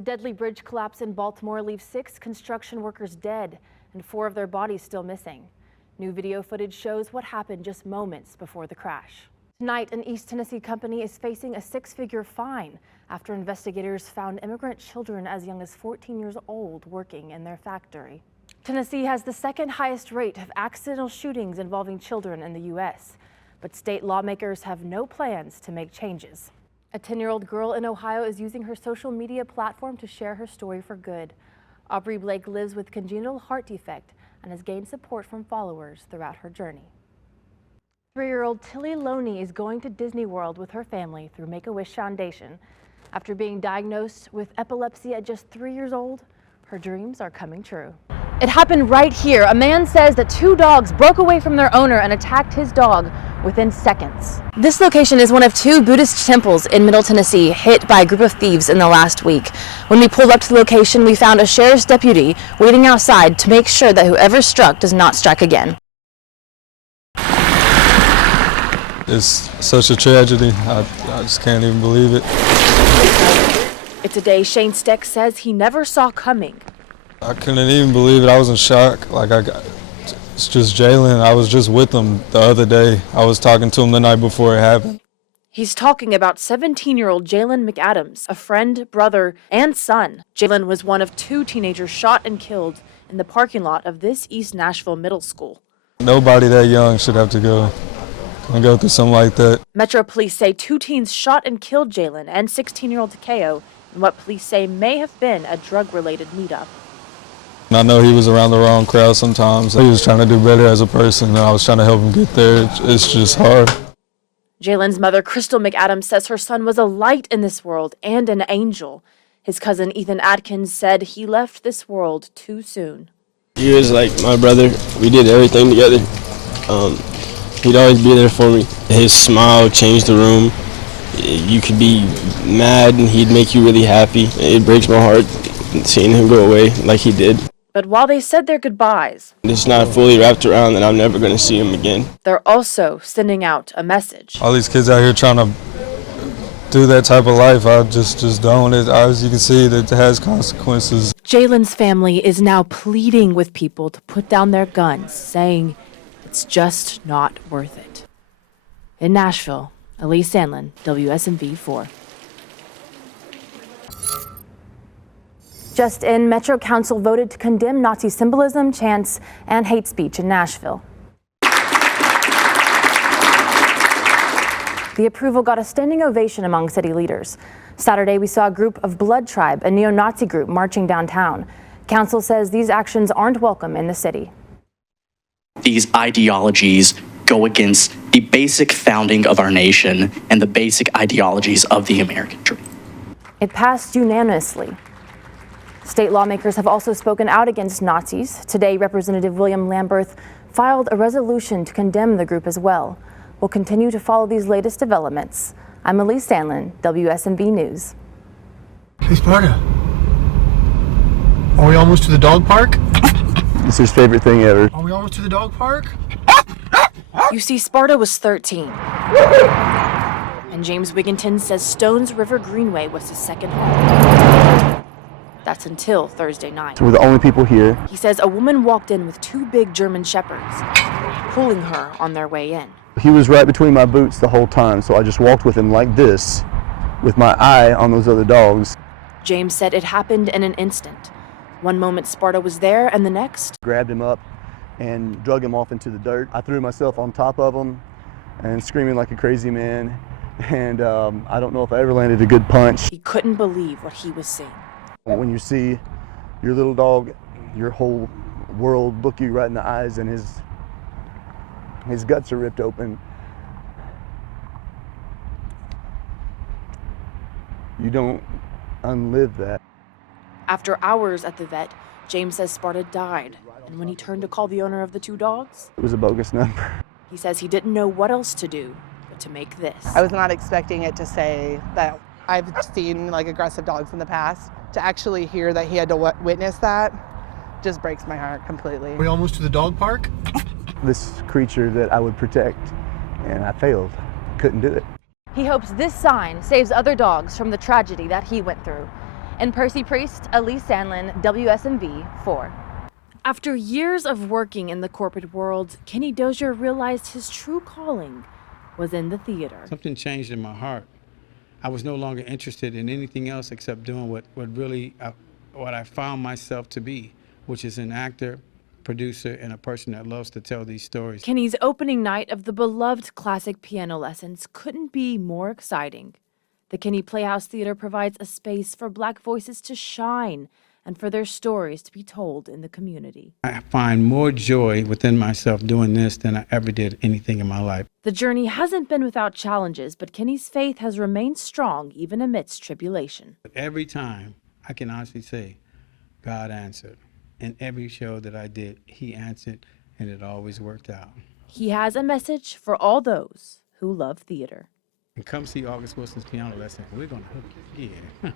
The deadly bridge collapse in Baltimore leaves 6 construction workers dead and 4 of their bodies still missing. New video footage shows what happened just moments before the crash. Tonight, an East Tennessee company is facing a 6-figure fine after investigators found immigrant children as young as 14 years old working in their factory. Tennessee has the second highest rate of accidental shootings involving children in the U.S., but state lawmakers have no plans to make changes. A 10-year-old girl in Ohio is using her social media platform to share her story for good. Aubrey Blake lives with congenital heart defect and has gained support from followers throughout her journey. 3-year-old Tilly Loney is going to Disney World with her family through Make-A-Wish Foundation. After being diagnosed with epilepsy at just 3 years old, her dreams are coming true. It happened right here. A man says that 2 dogs broke away from their owner and attacked his dog within seconds. This location is one of 2 Buddhist temples in Middle Tennessee hit by a group of thieves in the last week. When we pulled up to the location, we found a sheriff's deputy waiting outside to make sure that whoever struck does not strike again. It's such a tragedy. I just can't even believe it. It's a day Shane Steck says he never saw coming. I couldn't even believe it. I was in shock. It's just Jalen. I was just with him the other day. I was talking to him the night before it happened. He's talking about 17-year-old Jalen McAdams, a friend, brother, and son. Jalen was one of 2 teenagers shot and killed in the parking lot of this East Nashville middle school. Nobody that young should have to go through something like that. Metro police say 2 teens shot and killed Jalen and 16-year-old Takeo in what police say may have been a drug-related meetup. I know he was around the wrong crowd sometimes. He was trying to do better as a person, and I was trying to help him get there. It's just hard. Jalen's mother, Crystal McAdams, says her son was a light in this world and an angel. His cousin, Ethan Atkins, said he left this world too soon. He was like my brother. We did everything together. He'd always be there for me. His smile changed the room. You could be mad, and he'd make you really happy. It breaks my heart seeing him go away like he did. But while they said their goodbyes, it's not fully wrapped around that I'm never going to see him again. They're also sending out a message. All these kids out here trying to do that type of life, I just don't. As you can see, that it has consequences. Jalen's family is now pleading with people to put down their guns, saying it's just not worth it. In Nashville, Elise Sandlin, WSMV4. Just in, Metro Council voted to condemn Nazi symbolism, chants, and hate speech in Nashville. The approval got a standing ovation among city leaders. Saturday, we saw a group of Blood Tribe, a neo-Nazi group, marching downtown. Council says these actions aren't welcome in the city. These ideologies go against the basic founding of our nation and the basic ideologies of the American dream. It passed unanimously. State lawmakers have also spoken out against Nazis. Today, Representative William Lamberth filed a resolution to condemn the group as well. We'll continue to follow these latest developments. I'm Elise Sandlin, WSMV News. Hey, Sparta. Are we almost to the dog park? It's his favorite thing ever. Are we almost to the dog park? You see, Sparta was 13. And James Wigginton says Stones River Greenway was his second home. That's until Thursday night. So we're the only people here. He says a woman walked in with 2 big German shepherds, pulling her on their way in. He was right between my boots the whole time, so I just walked with him like this, with my eye on those other dogs. James said it happened in an instant. One moment Sparta was there, and the next, Grabbed him up and drug him off into the dirt. I threw myself on top of him and screaming like a crazy man. And I don't know if I ever landed a good punch. he couldn't believe what he was seeing. When you see your little dog, your whole world look you right in the eyes, and his guts are ripped open. You don't unlive that. After hours at the vet, James says Sparta died. And when he turned to call the owner of the 2 dogs, It was a bogus number. he says he didn't know what else to do but to make this. I was not expecting it to say that I've seen like aggressive dogs in the past. To actually hear that he had to witness that just breaks my heart completely. Are we almost to the dog park? This creature that I would protect, and I failed. Couldn't do it. He hopes this sign saves other dogs from the tragedy that he went through. In Percy Priest, Elise Sandlin, WSMV 4. After years of working in the corporate world, Kenny Dozier realized his true calling was in the theater. Something changed in my heart. I was no longer interested in anything else except doing what I found myself to be, which is an actor, producer, and a person that loves to tell these stories. Kenny's opening night of the beloved classic piano lessons couldn't be more exciting. The Kenny Playhouse Theater provides a space for Black voices to shine and for their stories to be told in the community. I find more joy within myself doing this than I ever did anything in my life. The journey hasn't been without challenges, but Kenny's faith has remained strong even amidst tribulation. But every time, I can honestly say, God answered. In every show that I did, he answered, and it always worked out. He has a message for all those who love theater. And come see August Wilson's piano lesson. We're going to hook you. Yeah.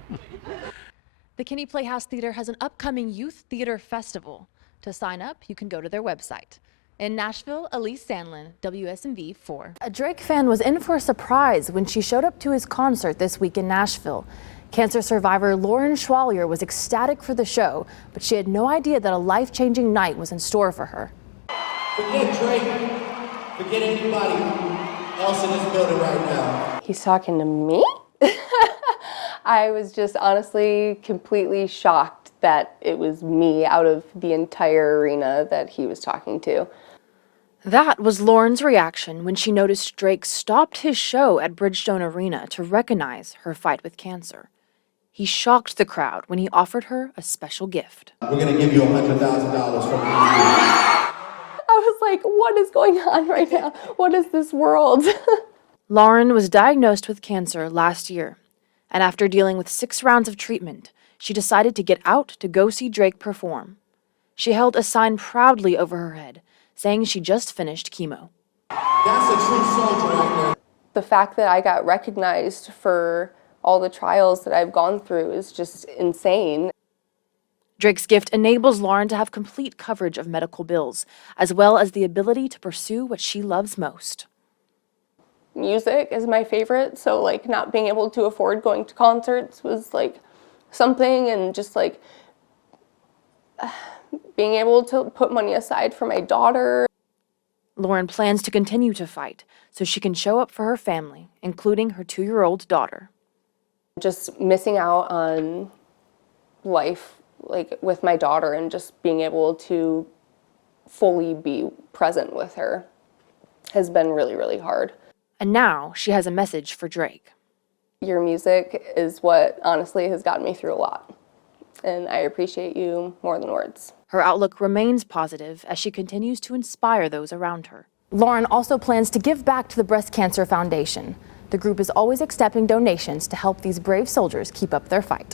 The Kenny Playhouse Theater has an upcoming youth theater festival. To sign up, you can go to their website. In Nashville, Elise Sandlin, WSMV 4. A Drake fan was in for a surprise when she showed up to his concert this week in Nashville. Cancer survivor Lauren Schwalier was ecstatic for the show, but she had no idea that a life-changing night was in store for her. Forget Drake. Forget anybody else in this building right now. He's talking to me? I was just honestly completely shocked that it was me out of the entire arena that he was talking to. That was Lauren's reaction when she noticed Drake stopped his show at Bridgestone Arena to recognize her fight with cancer. He shocked the crowd when he offered her a special gift. We're going to give you $100,000 from me. I was like, what is going on right now? What is this world? Lauren was diagnosed with cancer last year, and after dealing with 6 rounds of treatment, she decided to get out to go see Drake perform. She held a sign proudly over her head, saying she just finished chemo. That's a true soldier right there. The fact that I got recognized for all the trials that I've gone through is just insane. Drake's gift enables Lauren to have complete coverage of medical bills, as well as the ability to pursue what she loves most. Music is my favorite, so like not being able to afford going to concerts was like something, and just like being able to put money aside for my daughter. Lauren plans to continue to fight so she can show up for her family, including her 2-year-old daughter. Just missing out on life like with my daughter and just being able to fully be present with her has been really, really hard. And now she has a message for Drake. Your music is what honestly has gotten me through a lot, and I appreciate you more than words. Her outlook remains positive as she continues to inspire those around her. Lauren also plans to give back to the Breast Cancer Foundation. The group is always accepting donations to help these brave soldiers keep up their fight.